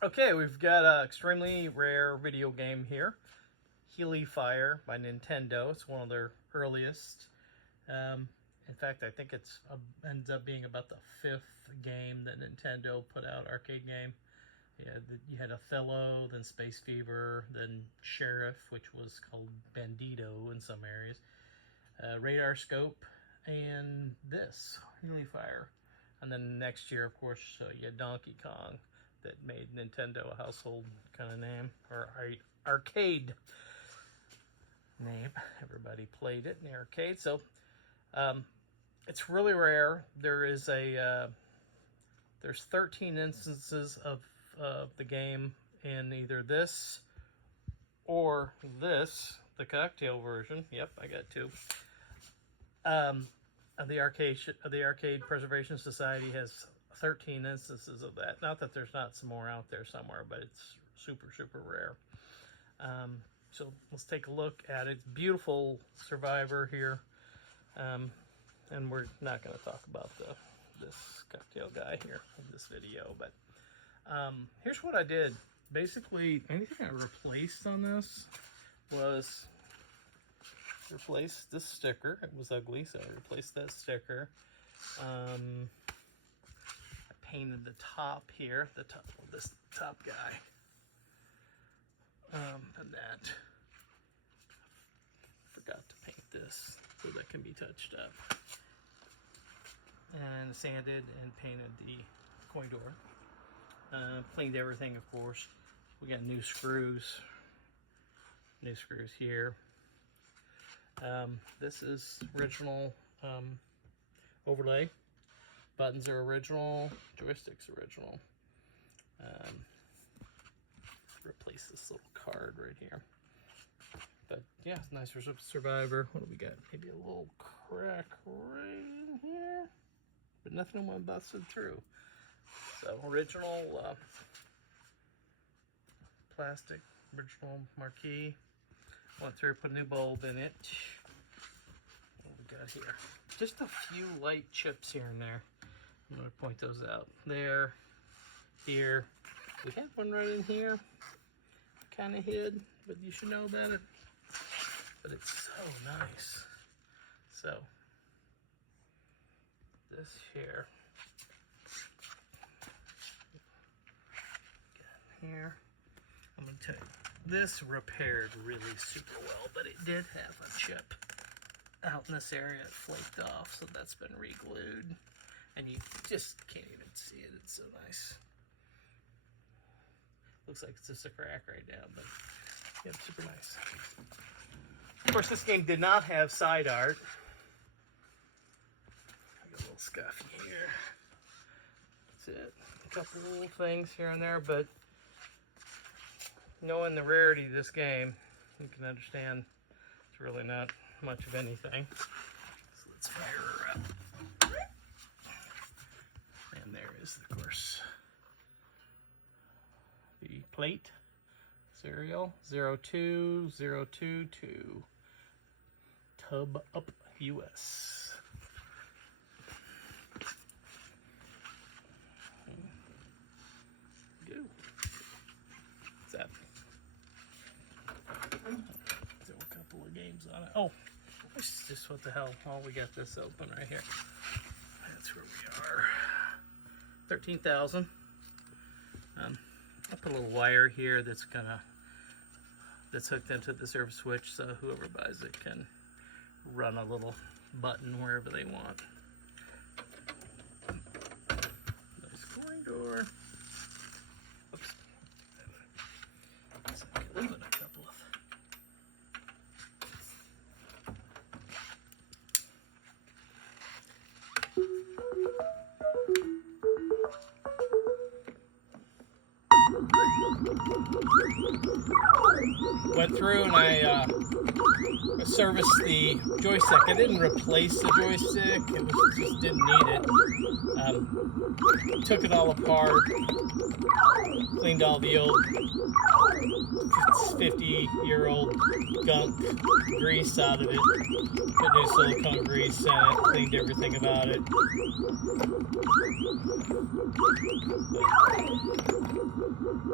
Okay, we've got an extremely rare video game here. Helifire by Nintendo. It's one of their earliest. In fact, I think it's ends up being about the 5th game that Nintendo put out, arcade game. You had Othello, then Space Fever, then Sheriff, which was called Bandito in some areas. Radar Scope, and this, Helifire. And then next year, of course, you had Donkey Kong that made Nintendo a household kind of name, or arcade name. Everybody played it in the arcade. So it's really rare. There's 13 instances of the game in either this or this, the cocktail version. Yep, I got two. The Arcade Preservation Society has 13 instances of that. Not that there's not some more out there somewhere, but it's super, super rare. So let's take a look at it. Beautiful Survivor here. And we're not going to talk about this cocktail guy here in this video, but here's what I did. Basically, anything I replaced on this was replace this sticker. It was ugly, so I replaced that sticker. I painted the top here, the top of this top guy, and that. Forgot to paint this so that can be touched up. And sanded and painted the coin door. Cleaned everything, of course. We got new screws here. This is original overlay. Buttons are original, joysticks original. Replace this little card right here. But yeah, nice Survivor. What do we got? Maybe a little crack right in here, but nothing went busted through. So original plastic, original marquee. Went through, put a new bulb in it. What we got here? Just a few light chips here and there. I'm going to point those out. There, here. We had one right in here. Kind of hid, but you should know about it. But it's so nice. So, this here. Got here. I'm going to tell you. This repaired really super well, but it did have a chip out in this area. It flaked off, so that's been re-glued. And you just can't even see it. It's so nice. Looks like it's just a crack right now, but yeah, super nice. Of course, this game did not have side art. I got a little scuff here. That's it. A couple little things here and there, but knowing the rarity of this game, you can understand it's really not much of anything. So let's fire her up. And there is, of course, the plate. Serial 02022. Tub Up US. Go. What's that? Throw a couple of games on it. Oh, just what the hell? Oh, we got this open right here. That's where we are. 13,000. I'll put a little wire here that's hooked into the service switch, so whoever buys it can run a little button wherever they want. Nice coin door. Oops. So I can put a couple of. Went through and I serviced the joystick. I didn't replace the joystick, it was just didn't need it. Took it all apart, cleaned all the old 50-year-old gunk grease out of it, put new silicone grease in it, cleaned everything about it.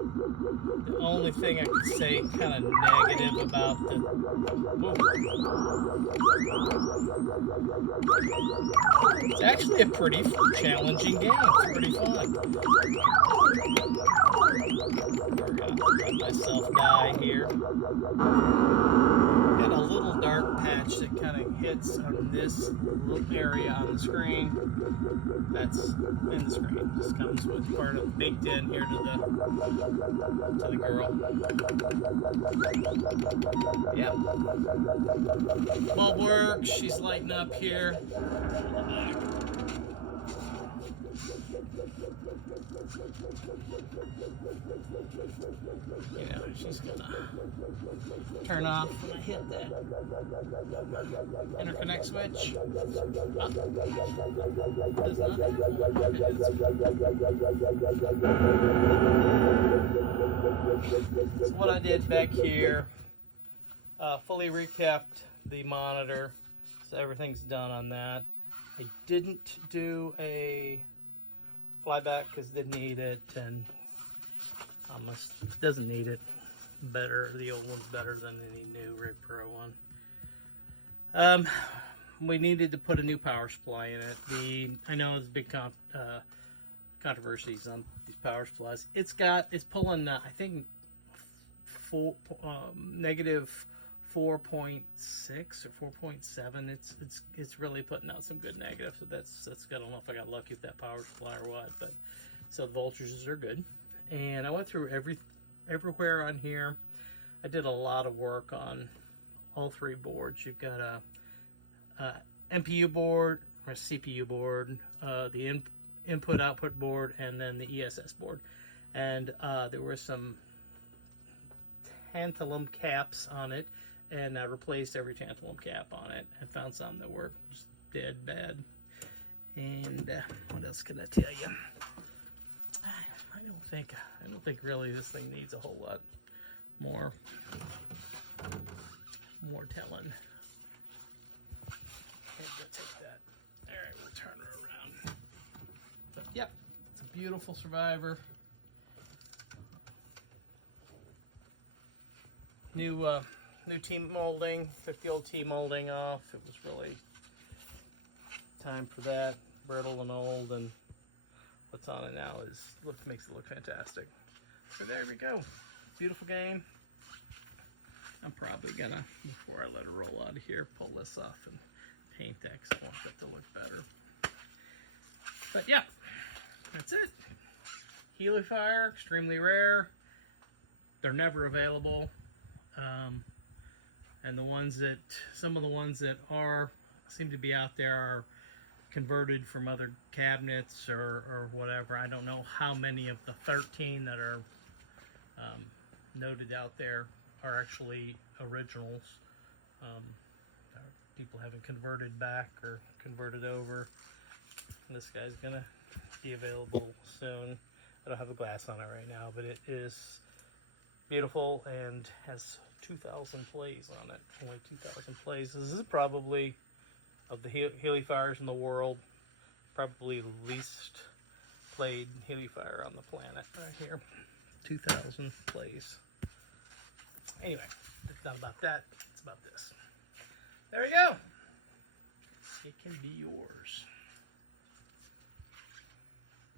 The only thing I could say kind of negative about the... It's actually a pretty challenging game. It's pretty fun. I'm gonna let myself die here. Got a little dark patch that kind of hits on this little area on the screen. That's in the screen. This comes with part of baked in here to the girl. Yep. Bulb works. She's lighting up here. You know, she's gonna turn off when I hit that interconnect switch. So what I did back here, fully recapped the monitor, so everything's done on that. I didn't do a flyback because didn't need it, and almost doesn't need it. Better, the old one's better than any new Ray Pro one. We needed to put a new power supply in it. I know there's big controversies on these power supplies. It's pulling I think negative 4.6 or 4.7. It's really putting out some good negatives. So that's I don't know if I got lucky with that power supply or what, but so the voltages are good. And I went through everywhere on here. I did a lot of work on all three boards. You've got a MPU board or a CPU board, the input-output board, and then the ESS board. And there were some tantalum caps on it, and I replaced every tantalum cap on it and found some that were just dead bad. And what else can I tell you? I don't think really this thing needs a whole lot more telling. Okay, go take that. All right, we'll turn her around. But yep, it's a beautiful Survivor. New T molding. Took the old T molding off. It was really time for that. Brittle and old, and what's on it now makes it look fantastic. So there we go. Beautiful game. I'm probably gonna, before I let it roll out of here, pull this off and paint that because I want that to look better. But yeah, that's it. Helifire, extremely rare. They're never available. And some of the ones that seem to be out there are converted from other cabinets or whatever. I don't know how many of the 13 that are noted out there are actually originals. People haven't converted back or converted over. This guy's gonna be available soon. I don't have a glass on it right now, but it is beautiful and has 2,000 plays on it. Only 2,000 plays. This is probably, of the Helifires in the world, probably the least played Helifire on the planet right here. 2,000 plays. Anyway, it's not about that. It's about this. There you go. It can be yours.